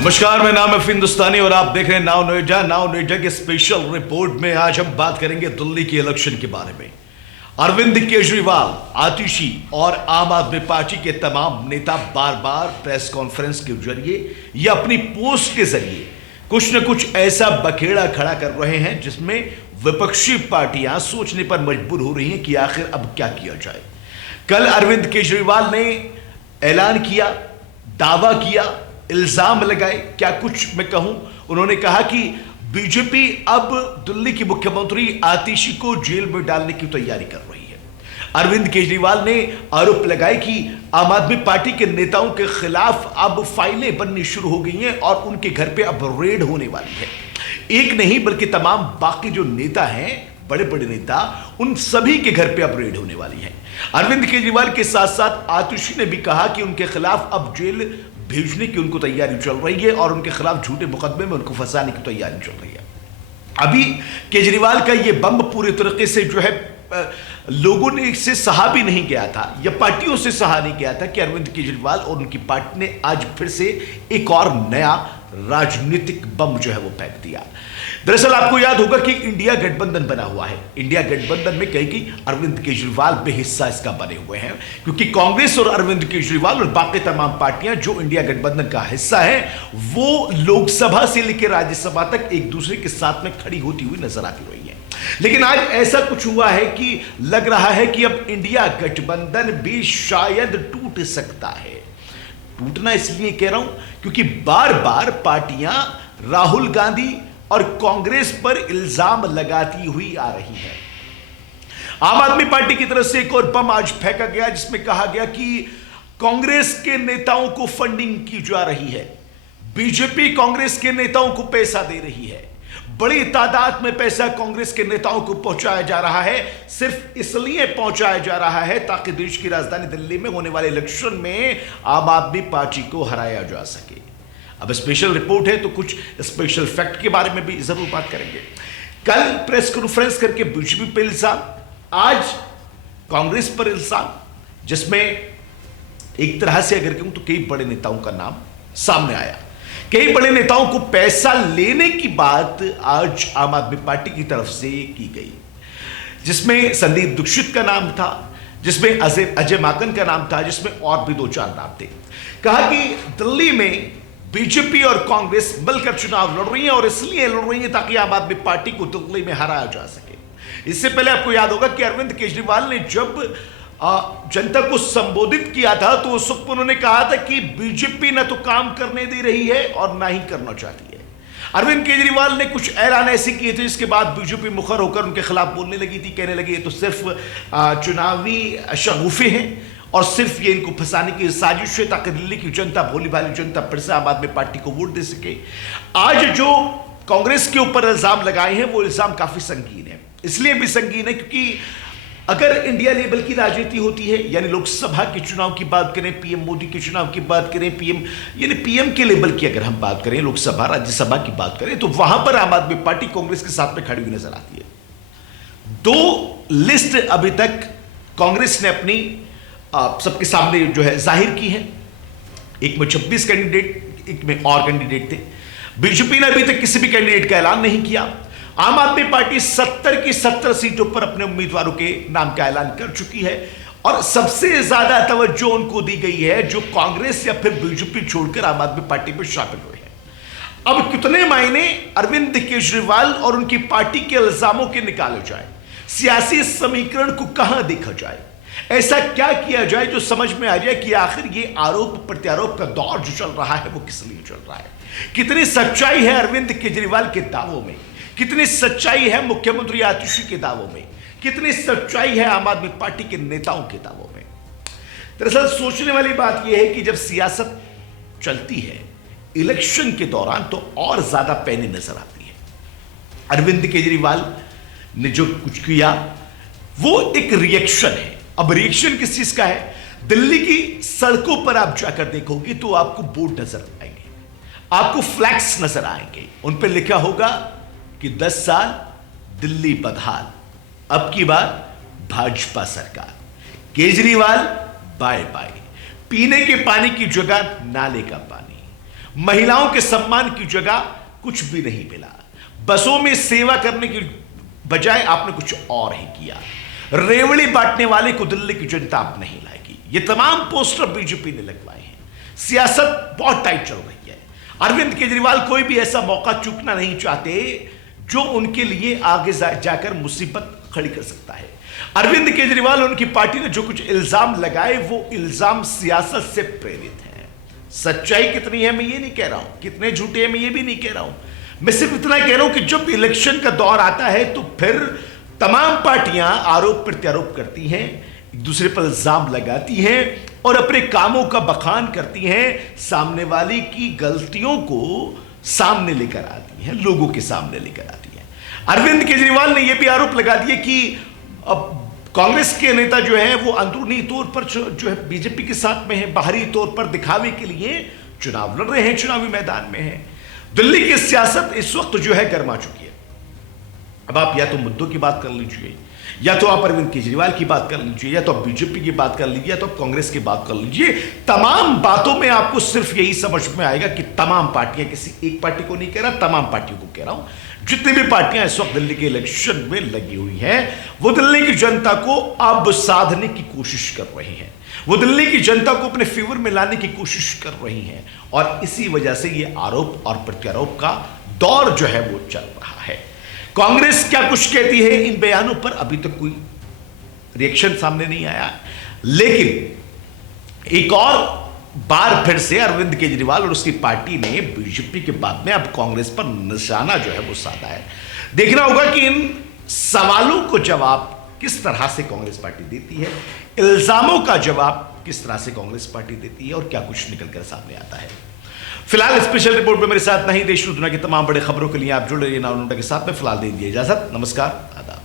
नमस्कार, मेरा नाम है हिंदुस्तानी और आप देख रहे हैं नाउ नोएडा। नाउ नोएडा के स्पेशल रिपोर्ट में आज हम बात करेंगे दिल्ली के इलेक्शन के बारे में। अरविंद केजरीवाल, आतिशी और आम आदमी पार्टी के तमाम नेता बार बार प्रेस कॉन्फ्रेंस के जरिए या अपनी पोस्ट के जरिए कुछ न कुछ ऐसा बखेड़ा खड़ा कर रहे हैं जिसमें विपक्षी पार्टियां सोचने पर मजबूर हो रही हैं कि आखिर अब क्या किया जाए। कल अरविंद केजरीवाल ने ऐलान किया, दावा किया, इल्जाम लगाए, क्या कुछ मैं कहूं। उन्होंने कहा कि बीजेपी अब दिल्ली की मुख्यमंत्री आतिशी को जेल में डालने की तैयारी कर रही है। अरविंद केजरीवाल ने आरोप लगाए कि आम आदमी पार्टी के नेताओं के खिलाफ अब फाइलें बननी शुरू हो गई हैं और उनके घर पे अब रेड होने वाली है। एक नहीं बल्कि तमाम बाकी जो नेता हैं, बड़े बड़े नेता, उन सभी के घर पे अब रेड होने वाली है। अरविंद केजरीवाल के साथ साथ आतिशी ने भी कहा कि उनके खिलाफ अब जेल भेजने की उनको तैयारी चल रही है और उनके खिलाफ झूठे मुकदमे में उनको फंसाने की तैयारी चल रही है। अभी केजरीवाल का यह बम पूरे तरीके से जो है लोगों ने इससे सहा भी नहीं गया था या पार्टियों से सहा नहीं गया था कि अरविंद केजरीवाल और उनकी पार्टी ने आज फिर से एक और नया राजनीतिक बम जो है वो फेंक दिया। दरअसल आपको याद होगा कि इंडिया गठबंधन बना हुआ है। इंडिया गठबंधन में कहीं की अरविंद केजरीवाल बेहिस्सा इसका बने हुए हैं, क्योंकि कांग्रेस और अरविंद केजरीवाल और बाकी तमाम पार्टियां जो इंडिया गठबंधन का हिस्सा है वो लोकसभा से लेकर राज्यसभा तक एक दूसरे के साथ में खड़ी होती हुई नजर आती रही है। लेकिन आज ऐसा कुछ हुआ है कि लग रहा है कि अब इंडिया गठबंधन भी शायद टूट सकता है। टूटना इसलिए कह रहा हूं क्योंकि बार बार पार्टियां राहुल गांधी और कांग्रेस पर इल्जाम लगाती हुई आ रही है। आम आदमी पार्टी की तरफ से एक और बम आज फेंका गया जिसमें कहा गया कि कांग्रेस के नेताओं को फंडिंग की जा रही है। बीजेपी कांग्रेस के नेताओं को पैसा दे रही है। बड़ी तादाद में पैसा कांग्रेस के नेताओं को पहुंचाया जा रहा है, सिर्फ इसलिए पहुंचाया जा रहा है ताकि देश की राजधानी दिल्ली में होने वाले इलेक्शन में आम आदमी पार्टी को हराया जा सके। अब स्पेशल रिपोर्ट है तो कुछ स्पेशल फैक्ट के बारे में भी जरूर बात करेंगे। कल प्रेस कॉन्फ्रेंस करके बीजेपी पर इल्जाम, आज कांग्रेस पर इल्जाम, जिसमें एक तरह से अगर कहूं तो कई बड़े नेताओं का नाम सामने आया। कई बड़े नेताओं को पैसा लेने की बात आज आम आदमी पार्टी की तरफ से की गई, जिसमें संदीप दीक्षित का नाम था, जिसमें अजय माकन का नाम था, जिसमें और भी दो चार नाम थे। कहा कि दिल्ली में बीजेपी और कांग्रेस मिलकर चुनाव लड़ रही है और इसलिए लड़ रही है ताकि आम आदमी पार्टी को दिल्ली में हराया जा सके। इससे पहले आपको याद होगा कि अरविंद केजरीवाल ने जब जनता को संबोधित किया था तो उस वक्त उन्होंने कहा था कि बीजेपी न तो काम करने दे रही है और ना ही करना चाहती है। अरविंद केजरीवाल ने कुछ ऐलान ऐसे किए थे जिसके बाद बीजेपी मुखर होकर उनके खिलाफ बोलने लगी थी, कहने लगी ये तो सिर्फ चुनावी शगुफे हैं और सिर्फ ये इनको फंसाने की साजिश है ताकि दिल्ली की जनता, भोली भाली जनता फिर से आम आदमी पार्टी को वोट दे सके। आज जो कांग्रेस के ऊपर इल्जाम लगाए हैं वो इल्जाम काफी संगीन है। इसलिए भी संगीन है क्योंकि अगर इंडिया लेवल की राजनीति होती है, यानी लोकसभा के चुनाव की बात करें, पीएम मोदी के चुनाव की बात करें, पीएम के लेवल की अगर हम बात करें, लोकसभा राज्यसभा की बात करें, तो वहां पर आम आदमी पार्टी कांग्रेस के साथ में खड़ी हुई नजर आती है। दो लिस्ट अभी तक कांग्रेस ने अपनी सबके सामने जो है जाहिर की है। एक में 26 कैंडिडेट, एक में और कैंडिडेट थे। बीजेपी ने अभी तक किसी भी कैंडिडेट का ऐलान नहीं किया। आम आदमी पार्टी 70 की 70 सीटों पर अपने उम्मीदवारों के नाम का ऐलान कर चुकी है और सबसे ज्यादा तवज्जो उनको दी गई है जो कांग्रेस या फिर बीजेपी छोड़कर आम आदमी पार्टी में शामिल हुए हैं। अब कितने मायने अरविंद केजरीवाल और उनकी पार्टी के इल्जामों के निकाले जाए, सियासी समीकरण को कहां देखा जाए, ऐसा क्या किया जाए जो समझ में आ जाए कि आखिर ये आरोप प्रत्यारोप का दौर जो चल रहा है वो किस लिए चल रहा है। कितनी सच्चाई है अरविंद केजरीवाल के दावों में, कितनी सच्चाई है मुख्यमंत्री आतिशी के दावों में, कितनी सच्चाई है आम आदमी पार्टी के नेताओं के दावों में। दरअसल सोचने वाली बात यह है कि जब सियासत चलती है इलेक्शन के दौरान तो और ज्यादा पैनी नजर आती है। अरविंद केजरीवाल ने जो कुछ किया वो एक रिएक्शन है। अब रिएक्शन किस चीज का है? दिल्ली की सड़कों पर आप जाकर देखोगे तो आपको बोर्ड नजर आएंगे, आपको फ्लैग्स नजर आएंगे, उन पर लिखा होगा कि 10 साल दिल्ली बदहाल, अब की बार भाजपा सरकार, केजरीवाल बाय बाय, पीने के पानी की जगह नाले का पानी, महिलाओं के सम्मान की जगह कुछ भी नहीं मिला। बसों में सेवा करने की बजाय आपने कुछ और ही किया। रेवड़ी बांटने वाले को दिल्ली की जनता आप नहीं लाएगी। ये तमाम पोस्टर बीजेपी ने लगवाए हैं। सियासत बहुत टाइट चल रही है। अरविंद केजरीवाल कोई भी ऐसा मौका चूकना नहीं चाहते जो उनके लिए आगे जाकर मुसीबत खड़ी कर सकता है। अरविंद केजरीवाल और उनकी पार्टी ने जो कुछ इल्जाम लगाए वो इल्जाम सियासत से प्रेरित हैं। सच्चाई कितनी है मैं ये नहीं कह रहा हूं, कितने झूठे हैं मैं ये भी नहीं कह रहा हूं। मैं सिर्फ इतना कह रहा हूं कि जब इलेक्शन का दौर आता है तो फिर तमाम पार्टियां आरोप प्रत्यारोप करती हैं, एक दूसरे पर इल्जाम लगाती हैं और अपने कामों का बखान करती हैं, सामने वाली की गलतियों को सामने लेकर आती हैं, लोगों के सामने लेकर आती हैं। अरविंद केजरीवाल ने यह भी आरोप लगा दिया कि अब कांग्रेस के नेता जो है वो अंदरूनी तौर पर जो है बीजेपी के साथ में है, बाहरी तौर पर दिखावे के लिए चुनाव लड़ रहे हैं, चुनावी मैदान में है। दिल्ली की सियासत इस वक्त जो है गर्मा चुकी है। अब आप या तो मुद्दों की बात कर लीजिए, या तो आप अरविंद केजरीवाल की बात कर लीजिए, या तो आप बीजेपी की बात कर लीजिए, या तो आप कांग्रेस की बात कर लीजिए। तमाम बातों में आपको सिर्फ यही समझ में आएगा कि तमाम पार्टियां, किसी एक पार्टी को नहीं कह रहा, तमाम पार्टियों को कह रहा हूं। जितनी भी पार्टियां इस वक्त दिल्ली के इलेक्शन में लगी हुई हैं वो दिल्ली की जनता को अब साधने की कोशिश कर रही हैं, वो दिल्ली की जनता को अपने फेवर में लाने की कोशिश कर रही हैं और इसी वजह से ये आरोप और प्रत्यारोप का दौर जो है वो चल रहा है। कांग्रेस क्या कुछ कहती है इन बयानों पर अभी तक कोई रिएक्शन सामने नहीं आया, लेकिन एक और बार फिर से अरविंद केजरीवाल और उसकी पार्टी ने बीजेपी के बाद में अब कांग्रेस पर निशाना जो है वो साधा है। देखना होगा कि इन सवालों को जवाब किस तरह से कांग्रेस पार्टी देती है, इल्जामों का जवाब किस तरह से कांग्रेस पार्टी देती है और क्या कुछ निकलकर सामने आता है। फिलहाल स्पेशल रिपोर्ट में मेरे साथ नहीं, देश और दुनिया की तमाम बड़े खबरों के लिए आप जुड़ रहिए नाउ नोटा के साथ में। फिलहाल दे दीजिए इजाजत। नमस्कार, आदाब।